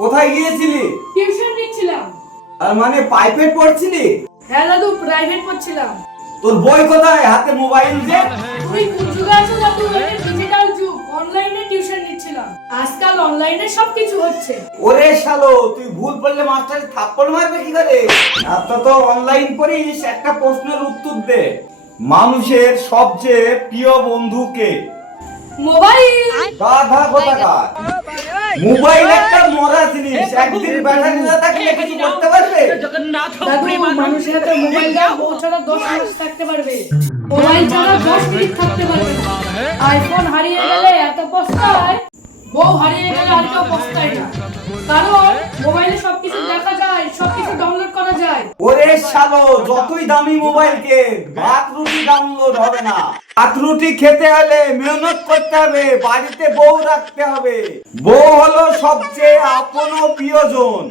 কোথায় গিয়েছিলি? টিউশন নিচ্ছিলাম। আর মানে প্রাইভেট পড়ছিলি? হ্যাঁ দাদু, প্রাইভেট পড়ছিলাম। তোর বই কোথায়? হাতে মোবাইল যে। তুই কোন যুগে আছো দাদু? এটা ডিজিটাল যুগ, অনলাইনে টিউশন নিচ্ছিলাম। আজকাল অনলাইনে সবকিছু হচ্ছে। ওরে শালো, তুই ভুল বললে মাস্টার থাপ্পড় মারবে কি করে? এত তো অনলাইন করিস, একটা প্রশ্নের উত্তর দে। মানুষের সবচেয়ে প্রিয় বন্ধু কে? মোবাইল। গাধা কোথাকার। মোবাইল একটা মরা জিনিস, একদিন ব্যাটারি না থাকলে কিছু করতে পারবে? দাদু, মানুষের হাতে মোবাইল দাও, বউ ছাড়া 10 মাস থাকতে পারবে। মোবাইল ছাড়া 10 মিনিট থাকতে পারবে না। আইফোন হারিয়ে গেলে এত পস্তায়, বউ হারিয়ে গেলে আর কেউ পস্তায় না। কারণ মোবাইলে সবকিছু দেখা যায়, সবকিছু ডাউনলোড করা যায়। ওরে শালো, যতই দামি মোবাইল কে, ভাত রুটি ডাউনলোড হবে না। ভাত রুটি খেতে হলে মেহনত করতে হবে, বাড়িতে বউ রাখতে হবে। বউ হলো সবচেয়ে আপন ও প্রিয়জন।